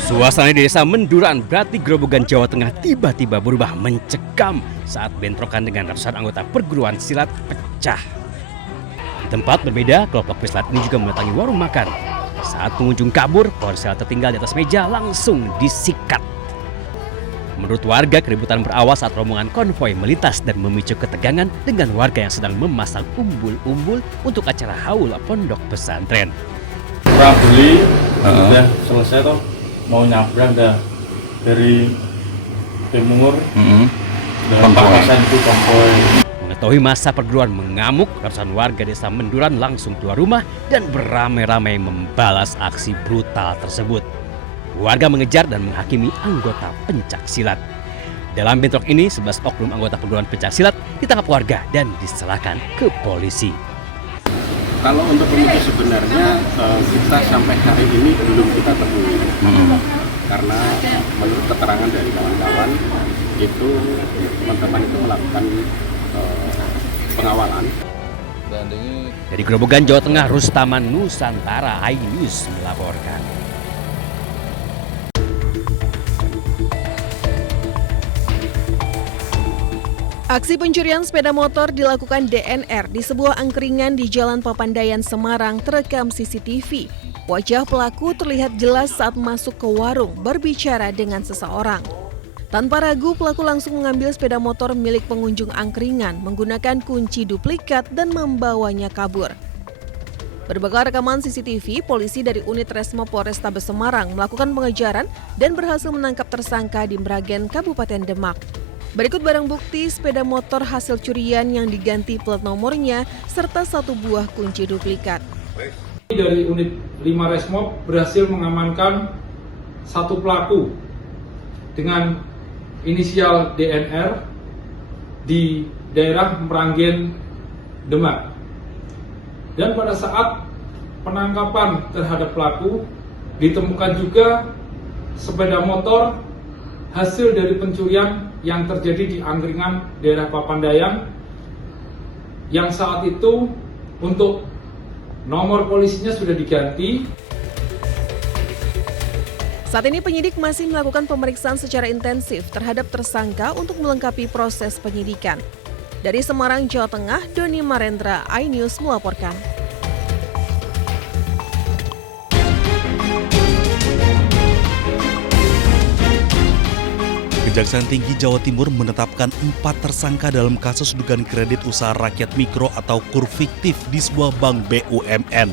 Suasana di desa Menduran, Brati, Grobogan, Jawa Tengah tiba-tiba berubah mencekam saat bentrokan dengan ratusan anggota perguruan silat pecah. Di tempat berbeda, kelompok pesilat ini juga mendatangi warung makan. Saat pengunjung kabur, ponsel tertinggal di atas meja langsung disikat. Menurut warga, keributan berawal saat rombongan konvoi melintas dan memicu ketegangan dengan warga yang sedang memasang umbul-umbul untuk acara haul pondok pesantren. Kurang beli, udah selesai toh, mau nyabrang dah dari Timur, dan papasan itu konvoi. Mengetahui masa perguruan mengamuk, ratusan warga desa Menduran langsung keluar rumah dan beramai-ramai membalas aksi brutal tersebut. Warga mengejar dan menghakimi anggota pencak silat. Dalam bentrok ini, 11 oknum anggota perguruan pencak silat ditangkap warga dan diserahkan ke polisi. Kalau untuk pemicu sebenarnya kita sampai hari ini belum kita temui, karena menurut keterangan dari kawan-kawan itu teman-teman itu melakukan pengawalan. Dari Grobogan, Jawa Tengah, Rustaman Nusantara, iNews melaporkan. Aksi pencurian sepeda motor dilakukan DNR di sebuah angkringan di Jalan Papandayan, Semarang terekam CCTV. Wajah pelaku terlihat jelas saat masuk ke warung berbicara dengan seseorang. Tanpa ragu, pelaku langsung mengambil sepeda motor milik pengunjung angkringan menggunakan kunci duplikat dan membawanya kabur. Berbekal rekaman CCTV, polisi dari unit Resmo Polrestabes Semarang melakukan pengejaran dan berhasil menangkap tersangka di Mragen, Kabupaten Demak. Berikut barang bukti sepeda motor hasil curian yang diganti plat nomornya serta satu buah kunci duplikat. Dari unit 5 Resmob berhasil mengamankan satu pelaku dengan inisial DNR di daerah Mragen, Demak. Dan pada saat penangkapan terhadap pelaku ditemukan juga sepeda motor hasil dari pencurian yang terjadi di angkringan daerah Papandayan yang saat itu untuk nomor polisinya sudah diganti. Saat ini penyidik masih melakukan pemeriksaan secara intensif terhadap tersangka untuk melengkapi proses penyidikan. Dari Semarang, Jawa Tengah, Doni Marendra, iNews melaporkan. Kejaksaan Tinggi Jawa Timur menetapkan 4 tersangka dalam kasus dugaan kredit usaha rakyat mikro atau KUR fiktif di sebuah bank BUMN.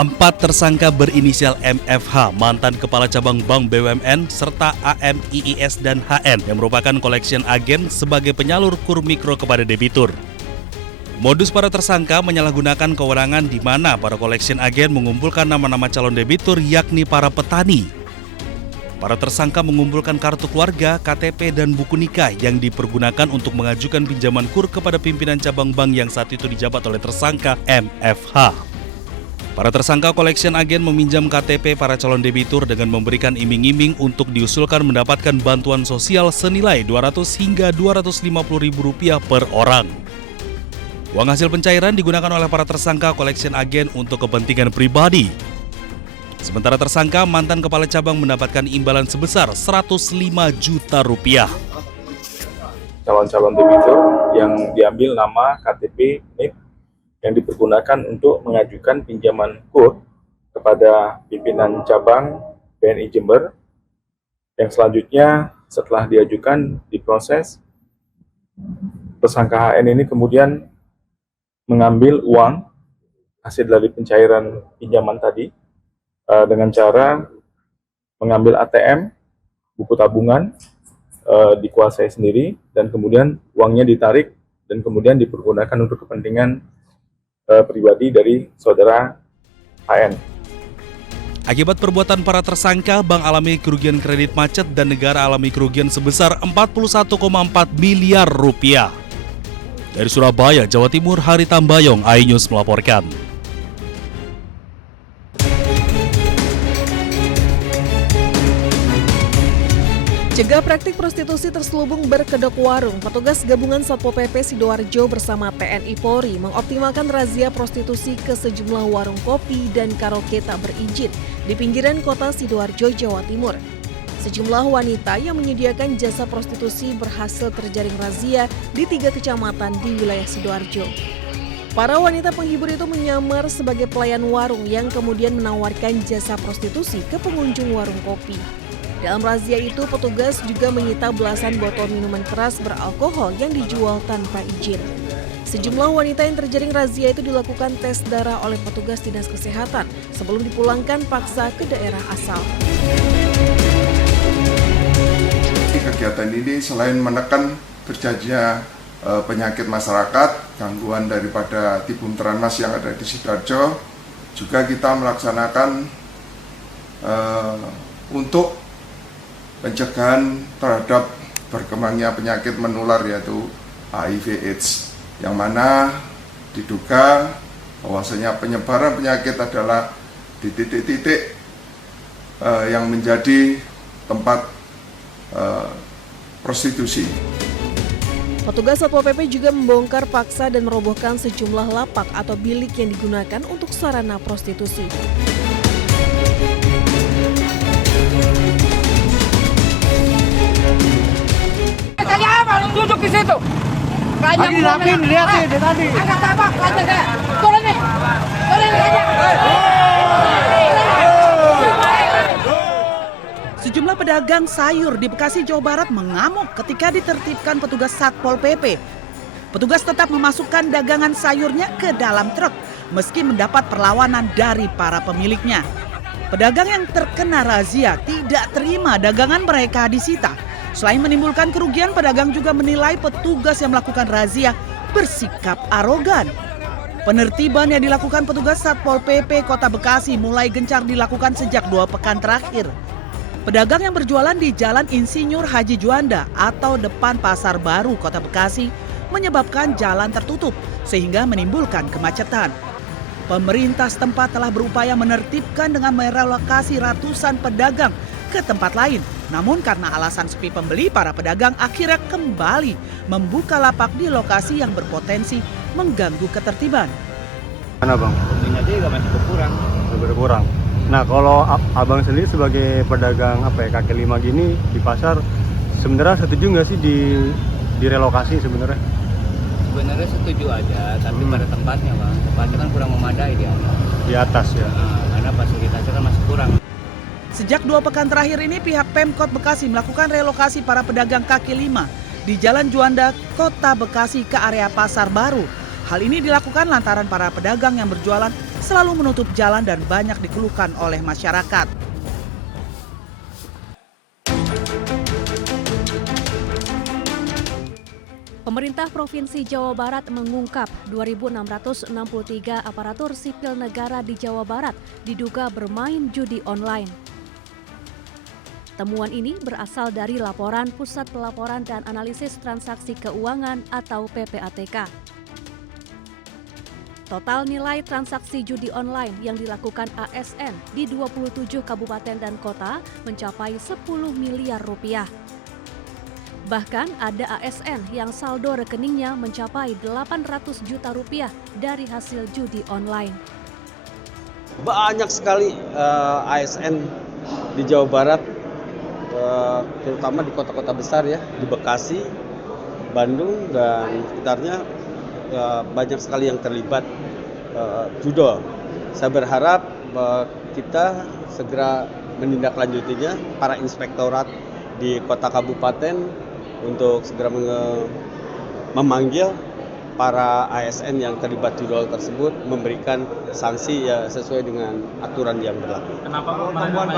4 tersangka berinisial MFH, mantan kepala cabang bank BUMN, serta AMIIS dan HN yang merupakan collection agent sebagai penyalur KUR mikro kepada debitur. Modus para tersangka menyalahgunakan kewenangan di mana para collection agent mengumpulkan nama-nama calon debitur yakni para petani. Para tersangka mengumpulkan kartu keluarga, KTP, dan buku nikah yang dipergunakan untuk mengajukan pinjaman KUR kepada pimpinan cabang bank yang saat itu dijabat oleh tersangka MFH. Para tersangka collection agent meminjam KTP para calon debitur dengan memberikan iming-iming untuk diusulkan mendapatkan bantuan sosial senilai Rp200 hingga Rp250.000 per orang. Uang hasil pencairan digunakan oleh para tersangka collection agent untuk kepentingan pribadi. Sementara tersangka mantan kepala cabang mendapatkan imbalan sebesar Rp105 juta. Calon-calon debitur yang diambil nama KTP NIP yang dipergunakan untuk mengajukan pinjaman KUR kepada pimpinan cabang BNI Jember, yang selanjutnya setelah diajukan diproses, tersangka HN ini kemudian mengambil uang hasil dari pencairan pinjaman tadi dengan cara mengambil ATM, buku tabungan, dikuasai sendiri, dan kemudian uangnya ditarik dan kemudian dipergunakan untuk kepentingan pribadi dari saudara HN. Akibat perbuatan para tersangka, bank alami kerugian kredit macet dan negara alami kerugian sebesar Rp41,4 miliar. Dari Surabaya, Jawa Timur, Hari Tambayong, iNews melaporkan. Cegah praktik prostitusi terselubung berkedok warung, petugas gabungan Satpol PP Sidoarjo bersama TNI Polri mengoptimalkan razia prostitusi ke sejumlah warung kopi dan karaoke tak berizin di pinggiran kota Sidoarjo, Jawa Timur. Sejumlah wanita yang menyediakan jasa prostitusi berhasil terjaring razia di 3 kecamatan di wilayah Sidoarjo. Para wanita penghibur itu menyamar sebagai pelayan warung yang kemudian menawarkan jasa prostitusi ke pengunjung warung kopi. Dalam razia itu, petugas juga menyita belasan botol minuman keras beralkohol yang dijual tanpa izin. Sejumlah wanita yang terjaring razia itu dilakukan tes darah oleh petugas dinas kesehatan sebelum dipulangkan paksa ke daerah asal. Kegiatan ini selain menekan terjadinya penyakit masyarakat, gangguan daripada tibum teranas yang ada di Sidoarjo, juga kita melaksanakan untuk pencegahan terhadap berkembangnya penyakit menular yaitu HIV/AIDS, yang mana diduga bahwasanya penyebaran penyakit adalah di titik-titik yang menjadi tempat prostitusi. Petugas Satpol PP juga membongkar paksa dan merobohkan sejumlah lapak atau bilik yang digunakan untuk sarana prostitusi. Duduk di situ. Lagi rapin, lihat deh tadi. Angkat apa? Angkat deh. Turun nih. Turun aja. Sejumlah pedagang sayur di Bekasi, Jawa Barat mengamuk ketika ditertibkan petugas Satpol PP. Petugas tetap memasukkan dagangan sayurnya ke dalam truk meski mendapat perlawanan dari para pemiliknya. Pedagang yang terkena razia tidak terima dagangan mereka disita. Selain menimbulkan kerugian, pedagang juga menilai petugas yang melakukan razia bersikap arogan. Penertiban yang dilakukan petugas Satpol PP Kota Bekasi mulai gencar dilakukan sejak 2 pekan terakhir. Pedagang yang berjualan di Jalan Insinyur Haji Juanda atau depan Pasar Baru Kota Bekasi menyebabkan jalan tertutup sehingga menimbulkan kemacetan. Pemerintah setempat telah berupaya menertibkan dengan merelokasi ratusan pedagang ke tempat lain. Namun karena alasan sepi pembeli, para pedagang akhirnya kembali membuka lapak di lokasi yang berpotensi mengganggu ketertiban. Mana bang? Pembelinya juga masih Berkurang. Nah kalau abang sendiri sebagai pedagang kaki lima gini di pasar, sebenarnya setuju nggak sih direlokasi sebenarnya? Sebenarnya setuju aja, tapi pada tempatnya bang. Tempatnya kan kurang memadai di atas ya. Karena fasilitasnya kan masih kurang. Sejak 2 pekan terakhir ini, pihak Pemkot Bekasi melakukan relokasi para pedagang kaki lima di Jalan Juanda, Kota Bekasi ke area Pasar Baru. Hal ini dilakukan lantaran para pedagang yang berjualan selalu menutup jalan dan banyak dikeluhkan oleh masyarakat. Pemerintah Provinsi Jawa Barat mengungkap 2.663 aparatur sipil negara di Jawa Barat diduga bermain judi online. Temuan ini berasal dari laporan Pusat Pelaporan dan Analisis Transaksi Keuangan atau PPATK. Total nilai transaksi judi online yang dilakukan ASN di 27 kabupaten dan kota mencapai 10 miliar rupiah. Bahkan ada ASN yang saldo rekeningnya mencapai 800 juta rupiah dari hasil judi online. Banyak sekali ASN di Jawa Barat, terutama di kota-kota besar ya, di Bekasi, Bandung dan sekitarnya, banyak sekali yang terlibat judol. Saya berharap kita segera menindaklanjutinya, para inspektorat di kota kabupaten untuk segera memanggil para ASN yang terlibat judol tersebut, memberikan sanksi ya sesuai dengan aturan yang berlaku. Kenapa temuan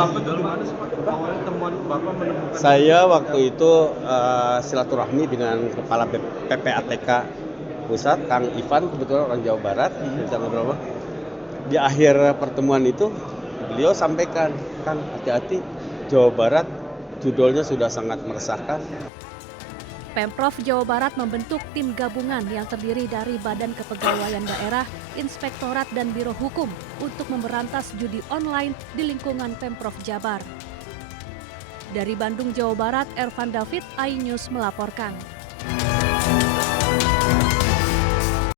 Bapak menemukan? Saya waktu itu silaturahmi dengan Kepala PPATK Pusat, Kang Ivan, kebetulan orang Jawa Barat, di akhir pertemuan itu beliau sampaikan, Kang hati-hati, Jawa Barat judulnya sudah sangat meresahkan. Pemprov Jawa Barat membentuk tim gabungan yang terdiri dari Badan Kepegawaian Daerah, Inspektorat dan Biro Hukum untuk memberantas judi online di lingkungan Pemprov Jabar. Dari Bandung, Jawa Barat, Ervan David, iNews melaporkan.